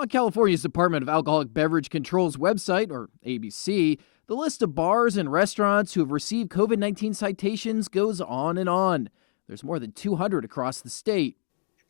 On California's Department of Alcoholic Beverage Control's website, or ABC, the list of bars and restaurants who have received COVID-19 citations goes on and on. There's more than 200 across the state.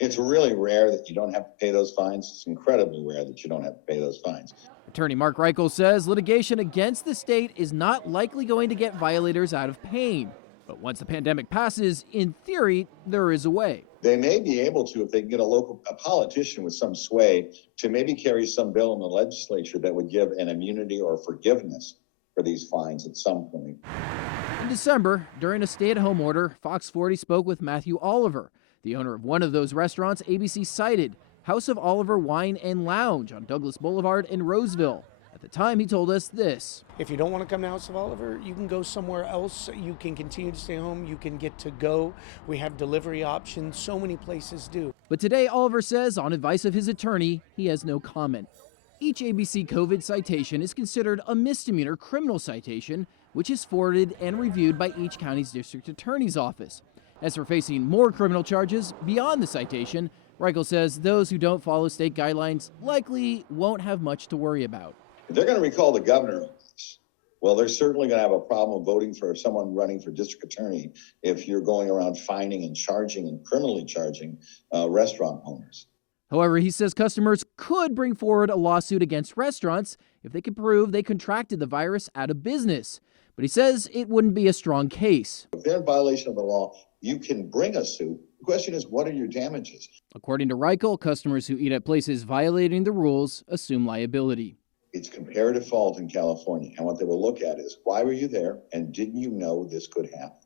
It's really rare that you don't have to pay those fines. It's incredibly rare that you don't have to pay those fines. Attorney Mark Reichel says litigation against the state is not likely going to get violators out of pain. But once the pandemic passes, in theory, there is a way. They may be able to, if they can get a politician with some sway, to maybe carry some bill in the legislature that would give an immunity or forgiveness for these fines at some point. In December, during a stay-at-home order, Fox 40 spoke with Matthew Oliver, the owner of one of those restaurants ABC cited, House of Oliver Wine and Lounge on Douglas Boulevard in Roseville. At the time, he told us this. If you don't want to come to House of Oliver, you can go somewhere else. You can continue to stay home. You can get to go. We have delivery options. So many places do. But today, Oliver says, on advice of his attorney, he has no comment. Each ABC COVID citation is considered a misdemeanor criminal citation, which is forwarded and reviewed by each county's district attorney's office. As for facing more criminal charges beyond the citation, Reichel says those who don't follow state guidelines likely won't have much to worry about. If they're going to recall the governor, well, they're certainly going to have a problem voting for someone running for district attorney if you're going around fining and charging and criminally charging restaurant owners. However, he says customers could bring forward a lawsuit against restaurants if they could prove they contracted the virus out of business. But he says it wouldn't be a strong case. If they're in violation of the law, you can bring a suit. The question is, what are your damages? According to Reichel, customers who eat at places violating the rules assume liability. It's comparative fault in California. And what they will look at is, why were you there? And didn't you know this could happen?